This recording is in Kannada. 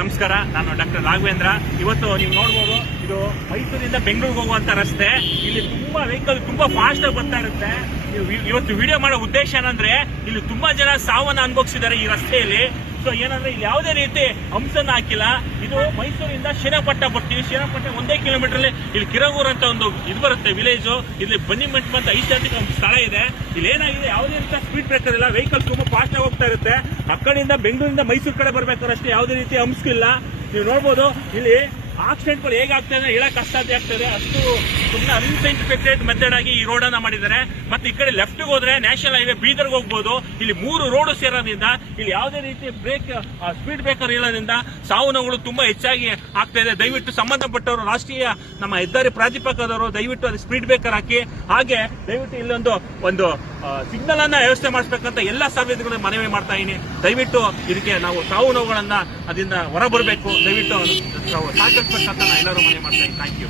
ನಮಸ್ಕಾರ, ನಾನು ಡಾಕ್ಟರ್ ರಾಘವೇಂದ್ರ. ಇವತ್ತು ನೀವು ನೋಡ್ಬೋದು, ಇದು ಮೈಸೂರಿಂದ ಬೆಂಗಳೂರಿಗೆ ಹೋಗುವಂತ ರಸ್ತೆ. ಇಲ್ಲಿ ತುಂಬಾ ವೆಹಿಕಲ್ ತುಂಬಾ ಫಾಸ್ಟ್ ಆಗಿ ಬರ್ತಾ ಇರುತ್ತೆ. ಇವತ್ತು ವಿಡಿಯೋ ಮಾಡೋ ಉದ್ದೇಶ ಏನಂದ್ರೆ, ಇಲ್ಲಿ ತುಂಬಾ ಜನ ಸಾವನ್ನ ಅನುಭವಿಸಿದ್ದಾರೆ ಈ ರಸ್ತೆಯಲ್ಲಿ. ಸೊ ಏನಂದ್ರೆ, ಇಲ್ಲಿ ಯಾವುದೇ ರೀತಿ ಅಂಶನ ಹಾಕಿಲ್ಲ. ಇದು ಮೈಸೂರಿಂದ ಶ್ರೀರಂಗಪಟ್ಟಣ ಬರ್ತೀವಿ. ಶ್ರೀರಂಗಪಟ್ಟಣ 1 ಕಿಲೋಮೀಟರ್ ಅಲ್ಲಿ ಇಲ್ಲಿ ಕಿರಗೂರು ಅಂತ ಒಂದು ಇದು ಬರುತ್ತೆ, ವಿಲೇಜ್. ಇಲ್ಲಿ ಬನ್ನಿ ಮಂಟಪ ಅಂತ ಐತಿಹಾಸಿಕ ಒಂದು ಸ್ಥಳ ಇದೆ. ಇಲ್ಲಿ ಏನಾಗಿದೆ, ಯಾವುದೇ ರೀತಿಯ ಸ್ಪೀಡ್ ಬ್ರೇಕರ್ ಇಲ್ಲ. ವೆಹಿಕಲ್ ತುಂಬಾ ಫಾಸ್ಟ್ ಆಗಿ ಹೋಗ್ತಾ ಇರುತ್ತೆ. ಆ ಕಡೆಯಿಂದ ಬೆಂಗಳೂರಿಂದ ಮೈಸೂರು ಕಡೆ ಬರ್ಬೇಕಾದ್ರೆ ಅಷ್ಟೇ ಯಾವುದೇ ರೀತಿ ಅಂಶ ಇಲ್ಲ. ನೀವು ನೋಡ್ಬೋದು, ಇಲ್ಲಿ ಆಕ್ಸಿಡೆಂಟ್ಗಳು ಹೇಗೆ ಆಗ್ತದೆ ಹೇಳಕ್ ಅಸಾಧ್ಯ ಆಗ್ತದೆ. ಅಷ್ಟು ಸುಮ್ಮನೆ ಅನ್ಸೈಂಟಿಫಿಕ್ ಮೆಥಡ್ ಆಗಿ ಈ ರೋಡ್ ಅನ್ನ ಮಾಡಿದ್ದಾರೆ. ಮತ್ತೆ ಈ ಕಡೆ ಲೆಫ್ಟ್ ಹೋದ್ರೆ ನ್ಯಾಷನಲ್ ಹೈವೇ ಬೀದರ್ಗೆ ಹೋಗ್ಬೋದು. ಇಲ್ಲಿ 3 ರೋಡ್ ಸೇರೋದ್ರಿಂದ ಇಲ್ಲಿ ಯಾವುದೇ ರೀತಿ ಸ್ಪೀಡ್ ಬ್ರೇಕರ್ ಇರೋದ್ರಿಂದ ಸಾವು ನೋವುಗಳು ತುಂಬಾ ಹೆಚ್ಚಾಗಿ ಆಗ್ತಾ ಇದೆ. ದಯವಿಟ್ಟು ಸಂಬಂಧಪಟ್ಟವರು, ರಾಷ್ಟ್ರೀಯ ನಮ್ಮ ಹೆದ್ದಾರಿ ಪ್ರಾಧಿಕಾರದವರು ದಯವಿಟ್ಟು ಅದು ಸ್ಪೀಡ್ ಬ್ರೇಕರ್ ಹಾಕಿ, ಹಾಗೆ ದಯವಿಟ್ಟು ಇಲ್ಲೊಂದು ಸಿಗ್ನಲ್ ಅನ್ನ ವ್ಯವಸ್ಥೆ ಮಾಡಿಸ್ಬೇಕಂತ ಎಲ್ಲ ಸಾರ್ವಜನಿಕರಿಗೆ ಮನವಿ ಮಾಡ್ತಾ ಇದೀನಿ. ದಯವಿಟ್ಟು ಇದಕ್ಕೆ ನಾವು ಸಾವು ನೋವುಗಳನ್ನ ಅದರಿಂದ ಹೊರಬರಬೇಕು. ದಯವಿಟ್ಟು ಸಹಕರಿಸಬೇಕಂತ ನಾನು ಎಲ್ಲರೂ ಮನವಿ ಮಾಡ್ತಾ ಇದ್ದೀನಿ. Thank you.